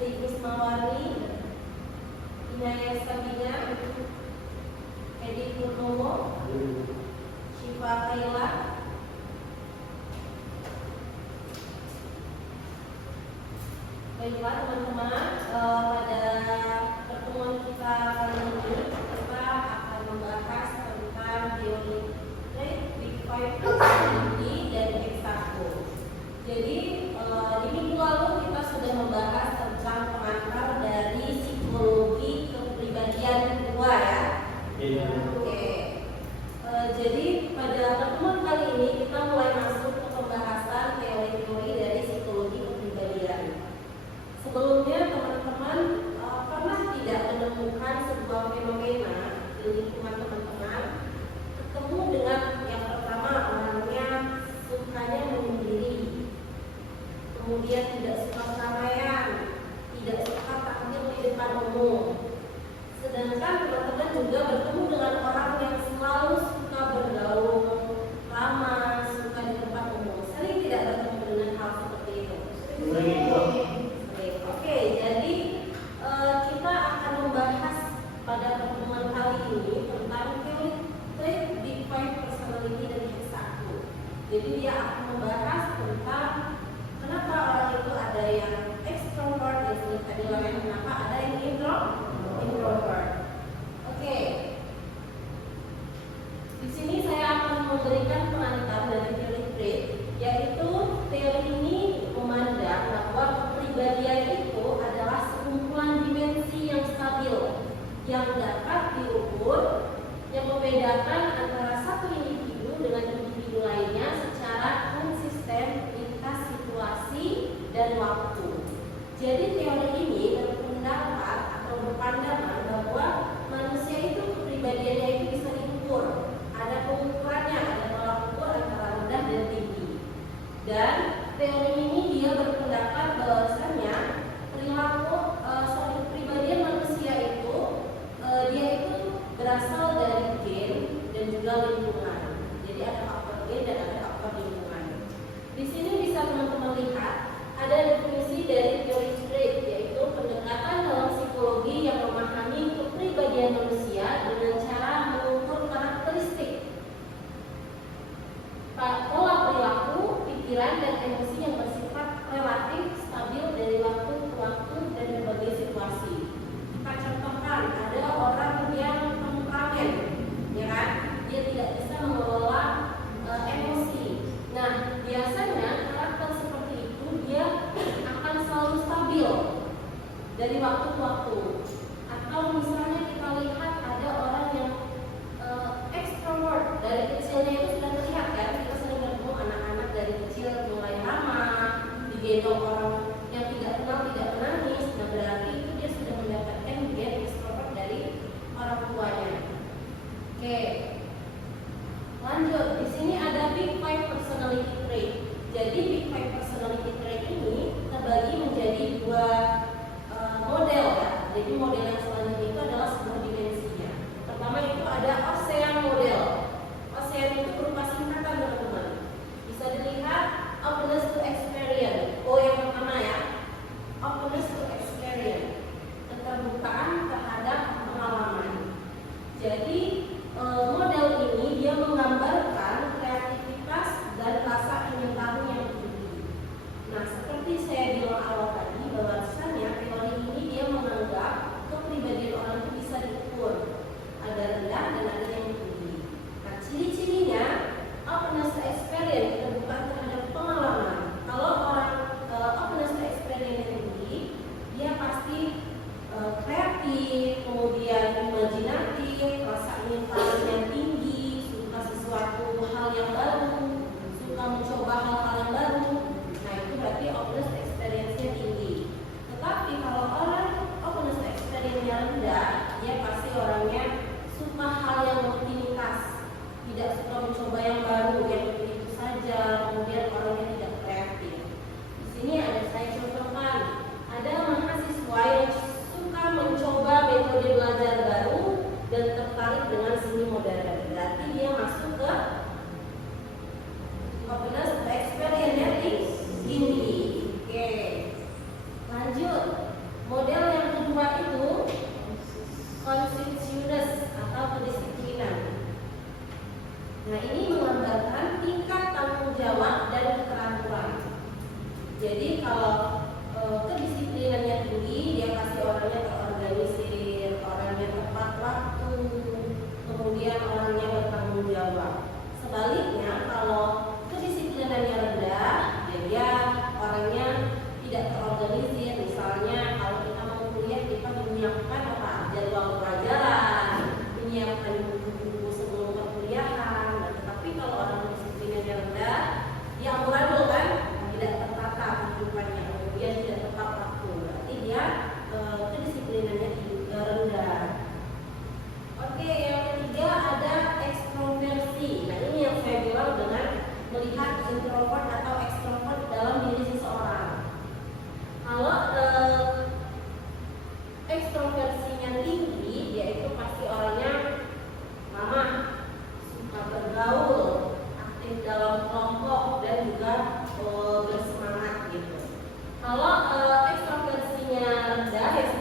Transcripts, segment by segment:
Sri Kusmawati, Inaya Sabina, Edi Purnomo, Syifa Kaila. Baiklah teman-teman, pada pertemuan kita kali ini kita akan membahas tentang teori Big Five personality dan X1. Jadi di minggu lalu kita sudah membahas tentang pengantar dari psikologi kepribadian kedua ya. Oke. Jadi pada pertemuan kali ini kita mulai masuk ke pembahasan teori-teori dari psikologi kepribadian. Sebelumnya teman-teman pernah tidak menemukan sebuah fenomena di lingkungan teman-teman, ketemu dengan yang pertama orangnya sukanya menyendiri, kemudian tidak suka keramaian, tidak suka tampil di depan umum. Sedangkan teman-teman juga bertemu dengan orang yang selalu suka bergaul, ramah, suka di tempat umum. Sering tidak bertemu dengan hal seperti itu? Oke, jadi kita akan membahas pada pertemuan kali ini tentang teori Big Five personality dan X1. Jadi dia akan membahas tentang kenapa orang itu ada yang extrovert, yang seperti tadi lain, kenapa ada yang introvert. Oke. Di sini saya akan memberikan pengantar dari teori Fried, yaitu teori ini memandang bahwa kepribadian itu adalah sekumpulan dimensi yang stabil yang dapat diukur, yang membedakan antara satu individu dengan individu lainnya secara konsisten lintas situasi dan waktu. Jadi teori ini berpendapat atau berpandangan bahwa manusia itu kepribadiannya itu bisa diukur. Ada pengukurannya, ada tolak ukur antara rendah dan tinggi. Dan teori ini dia berpendapat bahwasanya perilaku kepribadian manusia itu dia itu berasal dari gen dan juga lingkungan. Jadi ada faktor gen dan ada faktor lingkungan. Di sini bisa teman-teman lihat ada definisi dari teori Fried, yaitu pendekatan dalam psikologi yang memahami kepribadian manusia dengan cara mengukur karakteristik pola perilaku, pikiran dan emosi yang bersifat relatif stabil dari waktu ke waktu dan berbagai situasi. Kita contohkan, ada orang yang temperamen, ya kan? Dia tidak bisa mengelola emosi. Nah, biasanya karakter seperti itu dia akan selalu stabil dari waktu ke waktu. Atau misalnya kita lihat ada orang yang extrovert, dari kecilnya itu sudah terlihat kan, kita sering bertemu anak-anak dari kecil mulai ramah, digendong orang yang tidak kenal tidak menangis. Nah, berarti itu dia sudah mendapatkan gen extrovert dari orang tuanya. Oke, lanjut. Di sini ada Big Five personality trait. Jadi Big Five personality trait ini terbagi menjadi dua model ya. Jadi model yang selanjutnya itu adalah sebuah dimensinya. Pertama itu ada Ocean model. Ocean itu berupa singkatan teman-teman. Bisa dilihat openness to experience. Yang pertama ya, openness to experience, keterbukaan terhadap pengalaman. Jadi model ini dia menggambarkan kreativitas dan rasa ingin tahu yang tinggi. Nah, seperti saya bilang awal tadi, bahwasanya teori ini dia menganggap kepribadian orang itu bisa diukur, ada rendah dan ada yang tinggi. Nah, ciri-cirinya openness to experience, keterbukaan terhadap pengalaman. Kalau orang openness to experience yang tinggi,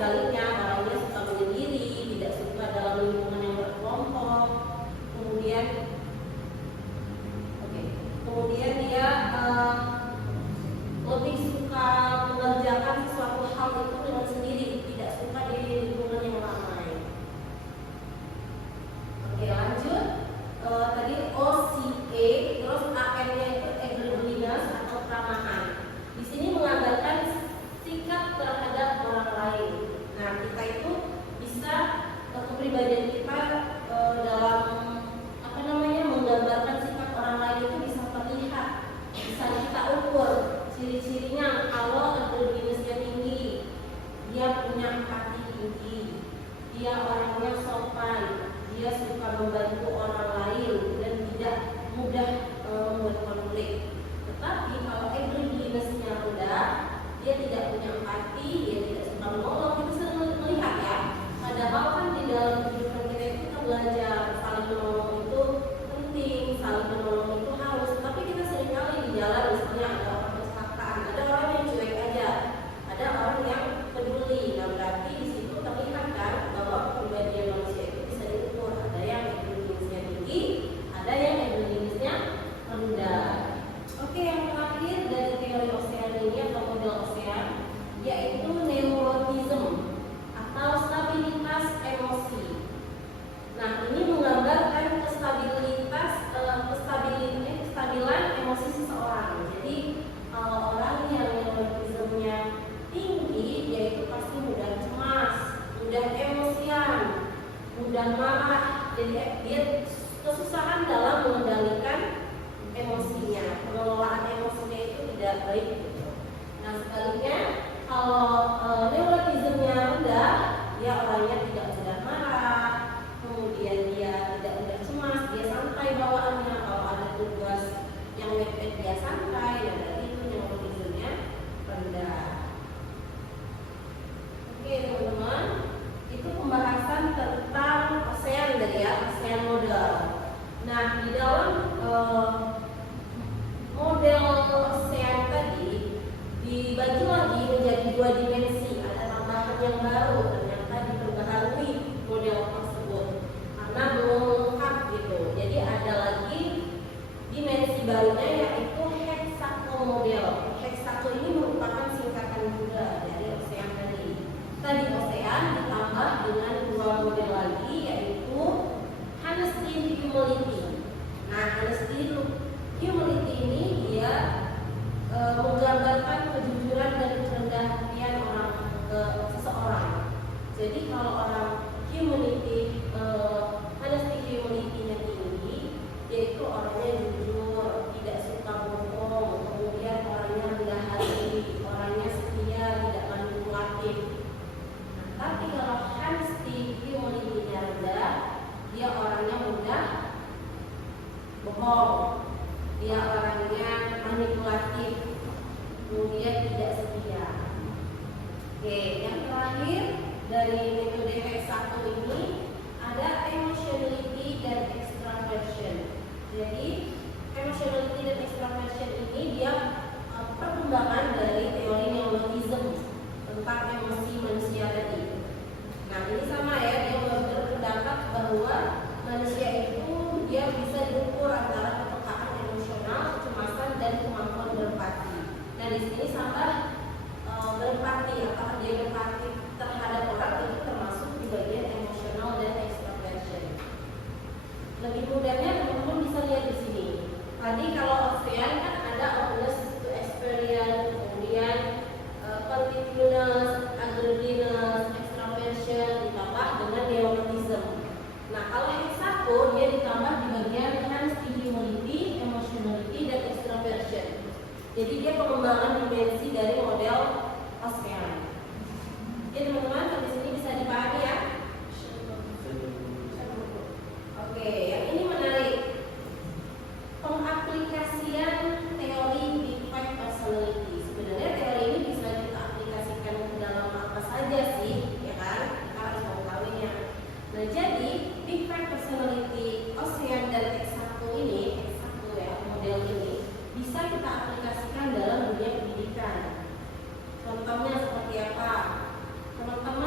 sebaliknya, orangnya suka menyendiri, tidak suka dalam lingkungan yang berkelompok. Kemudian dia lebih suka mengerjakan sesuatu hal itu dengan sendiri, tidak suka di lingkungan yang ramai. Oke, lanjut. Tadi OCA, terus AM-nya itu agreeableness atau keramahan. Di sini menggambarkan sikap terhadap orang lain. Nah, kita itu bisa kepribadian kita dalam menggambarkan sikap orang lain itu bisa terlihat, bisa kita ukur ciri-cirinya. Kalau agreeableness-nya tinggi, dia punya empati tinggi, dia orangnya sopan, dia suka membantu orang lain dan tidak mudah membuat konflik. Tetapi kalau agreeableness-nya rendah, dia tidak punya empati, dia tidak suka menolong. Kita sering melihat ya, padahal kan di dalam kehidupan kita itu kita belajar saling menolong itu penting, saling menolong itu harus. Tapi kita seringkali di jalan misalnya ada orang kecelakaan, ada orang yang cuek aja, ada orang yang peduli. Nah, berarti di situ terlihat kan bahwa kepribadian manusia itu bisa diukur. Ada yang agreeableness-nya tinggi, ada yang agreeableness-nya rendah. Oke, yang terakhir dari teori Ocean ini atau model Ocean, yaitu neurotism atau stabilitas emosi. Nah, ini menggambarkan kestabilan emosi seseorang. Jadi orang yang neurotismnya tinggi, yaitu pasti mudah cemas, mudah emosian, mudah marah. Jadi dia kesusahan dalam mengendalikan emosinya, pengelolaan emosinya itu tidak baik gitu. Nah, sebaliknya kalau neurotismnya rendah, dia orangnya tidak mudah marah, kemudian dia tidak mudah cemas, dia santai bawaannya. Kalau ada tugas yang mepet dia santai, dan berarti itu neurotismnya rendah. Oke teman-teman, itu pembahasan tentang Ocean dari ya, Ocean model. Nah, di dalam model Ocean tadi dibagi lagi menjadi 2 dimensi. Ada tambahan yang baru, ternyata diperbaharui model tersebut karena belum lengkap gitu. Jadi ada lagi dimensi barunya, yaitu hexaco model. Hexaco ini merupakan singkatan juga dari Ocean tadi. Tadi Ocean ditambah dengan 2 model lagi, yaitu honesty humility. Nah, honesty humility ini dia menggambarkan kejujuran dan kerendahan hatian orang ke seseorang. Jadi kalau orang honesty humility-nya tinggi, yaitu orangnya jujur, tidak suka bohong, kemudian orangnya rendah hati, orangnya setia, tidak manipulatif. Nah, tapi kalau honesty humility-nya rendah, dia orangnya mudah bohong, dia orangnya manipulatif, kemudian tidak setia. Oke, yang terakhir dari metode hexaco ini ada emotionality dan extraversion. Jadi emotionality dan extraversion ini dia perkembangan dari teori neurotism tentang emosi manusia tadi. Nah, ini sama ya, dia berpendapat bahwa manusia itu dia bisa diukur antara kepekaan emosional, kecemasan, dan kemampuan berempati. Nah, di sini sama berempati, apakah dia berempati terhadap orang itu termasuk di bagian emosional dan extraversion. Lebih mudahnya teman-teman bisa lihat di sini. Tadi kalau Ocean kan ada openness to experience, kemudian continuous, agreeableness, extraversion ditambah dengan neurotism. Nah, kalau hexaco dia ditambah di bagian honesty, humility, emotionality, dan extraversion. Jadi dia pengembangan dimensi dari model Ocean. Oke teman-teman, sampai sini bisa dipahami ya? Oke, yang ini menarik. Pengaplikasian teori Big Five personality. Sebenarnya teori ini bisa kita aplikasikan ke dalam apa saja sih, ya kan? Kita harus mengetahuinya. Nah, jadi Big Five personality Ocean dan hexaco ini, hexaco ya, model ini bisa kita aplikasikan dalam dunia pendidikan. Contohnya seperti apa? Teman-teman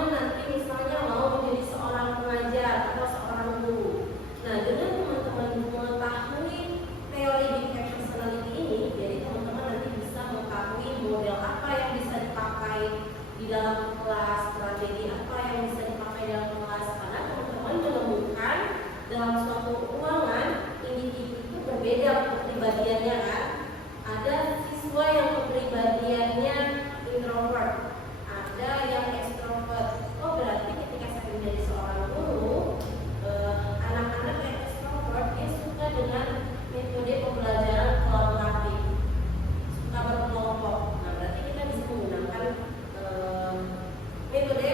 dalam kelas, strategi apa yang bisa dipakai dalam kelas, karena teman-teman menemukan dalam suatu ruangan individu itu berbeda kepribadiannya kan. Ada siswa yang kepribadiannya introvert, ada yang extrovert. Oh berarti ketika saya menjadi seorang guru, anak-anak yang extrovert dia suka dengan metode pembelajaran kolaboratif, suka berkelompok. Nah berarti kita bisa menggunakan metode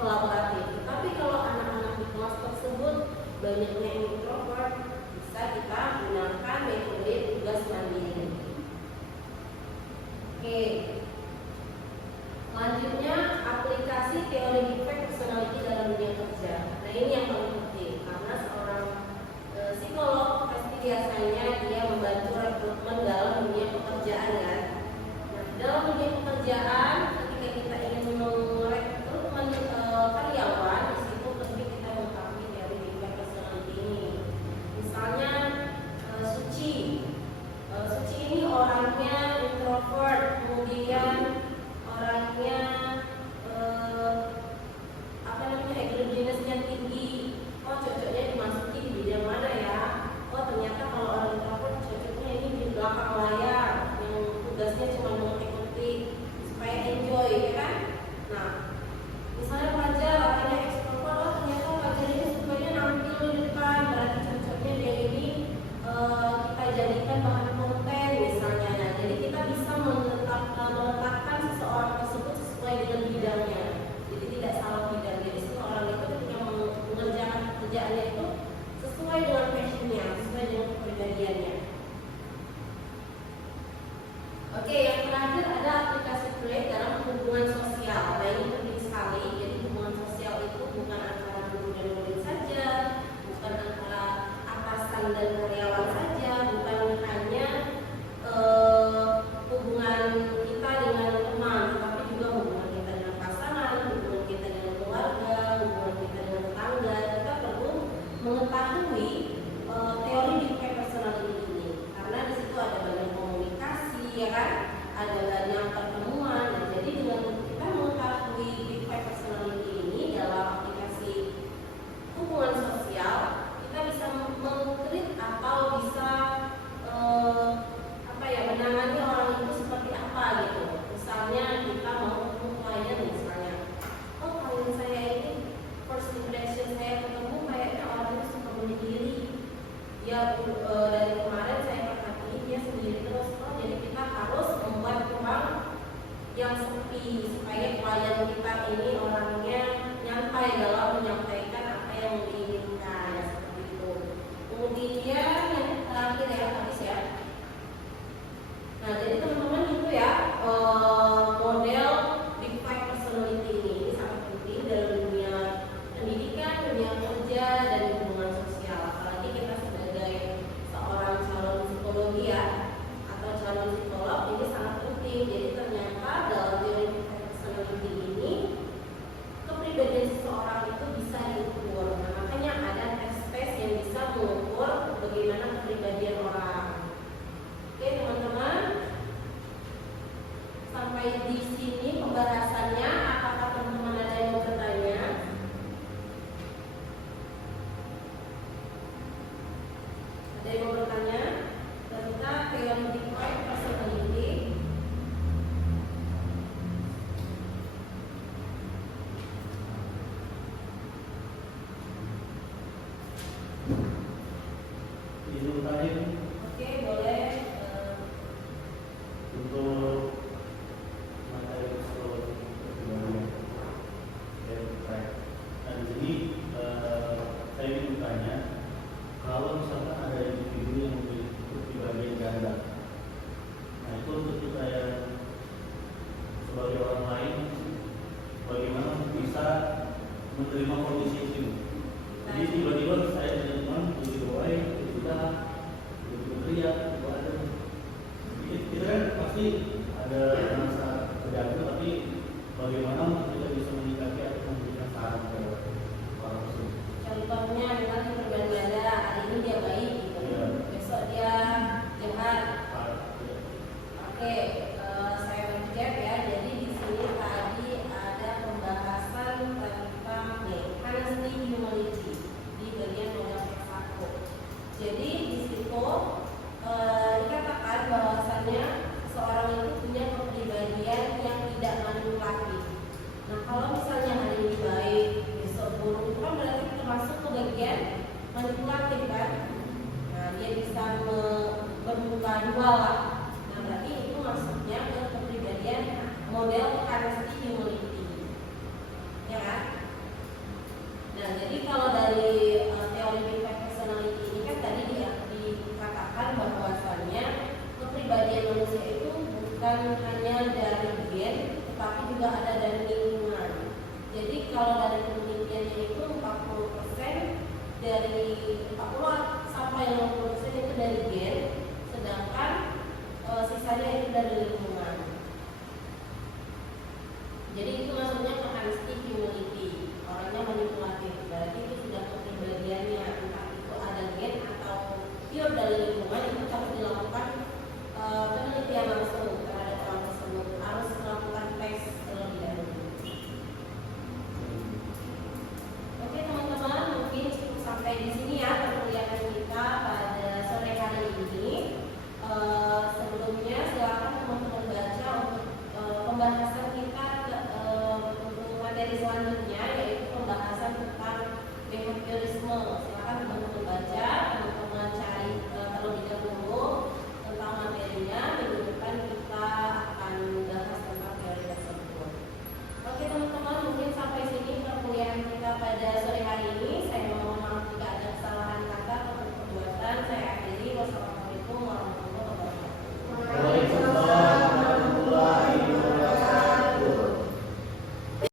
kolaboratif. Tapi kalau anak-anak di kelas tersebut banyaknya yang introvert, bisa kita gunakan metode tugas mandiri. Oke. Selanjutnya aplikasi teori big five personality dalam dunia kerja. Nah ini yang paling penting karena seorang psikolog pasti biasanya dia membantu rekrutmen dalam dunia pekerjaan kan. Nah dalam dunia pekerjaan ketika kita ingin merekrutmen karyawan, di situ penting kita mengetahui teori big five personality ini. Misalnya Suci ini orangnya introvert, kemudian orangnya agreginesnya tinggi. Oh cocoknya dimasuki di bidang mana ya? Oh ternyata kalau orang introvert cocoknya ini di belakang layar yang tugasnya cuma mengetik-ngetik supaya enjoy ya kan? Nah misalnya pelajar orangnya ekstrovert, oh ternyata pelajar ini sukanya nampil di depan, berarti cocoknya dia ini kita jadikan bahan konten misalnya. Nah jadi kita bisa meletakkan seseorang tersebut sesuai dengan bidangnya, jadi tidak salah bidang. Jadi seseorang itu ketika mengerjakan pekerjaannya itu sesuai dengan passionnya, sesuai dengan kepribadiannya. Oke, yang terakhir ada aplikasi Play dalam hubungan sosial. Nah ini penting sekali. Jadi hubungan sosial itu bukan antara guru dan murid saja, bukan antara atasan dan karyawan saja, bukan hanya hubungan kita dengan teman, tapi juga hubungan kita dengan pasangan, hubungan kita dengan keluarga, hubungan kita dengan tetangga. Kita perlu mengetahui teori big five personality ini, karena di situ ada banyak komunikasi, ya kan? Ada banyak pertemuan. Nah, jadi dengan kita mengetahui big five personality ini dalam aplikasi hubungan sosial, kita bisa meng-treat atau bisa menangani orang itu seperti apa gitu. Misalnya kita mau ketemu klien misalnya, oh klien saya ini first impression saya ketemu kayaknya orang itu suka bunuh diri. Dia dari kemarin saya perhatiin dia sendiri terus. Oh jadi kita harus membuat ruang yang sepi supaya klien kita ini orangnya nyantai dalam menyampaikan apa yang diinginkan, seperti itu. Kemudian yang terakhir ya, habis ya. Nah jadi teman-teman itu ya model big five personality ini sangat penting dalam dunia pendidikan, dunia kerja, dan hubungan sosial. Apalagi kita sebagai seorang calon psikologi ya, atau calon psikolog, ini sangat penting. Jadi ternyata dalam teori big five personality ini kepribadian seseorang itu bisa diukur. Nah, makanya ada tes-tes yang bisa mengukur bagaimana kepribadian orang. Oke teman-teman, sampai di sini pembahasannya. Apakah teman-teman ada yang mau bertanya? Ada yang mau bertanya tentang teori big five personality? Oke, boleh. Untuk materi psikologi dan di sini saya ingin bertanya, kalau misalkan ada individu yang memiliki kepribadian ganda, nah itu ketika saya sebagai orang lain bagaimana bisa menerima kondisi itu? Jadi tiba-tiba saya dengan teman begitu baik, begitu teriak, begitu ada. Kita kan pasti ada rasa terganggu, tapi bagaimana kita bisa menyikapi atau memberikan saran ke orang tersebut? Contohnya adalah berbeda-beda. Hari ini dia baik, gitu. Ya. Besok dia jahat. Oke, saya mencet ya. Jadi di sini tadi ada Jadi kalau dari penelitiannya itu 40% dari 40 sampai 50% itu dari gen, sedangkan sisanya itu dari lingkungan. Jadi itu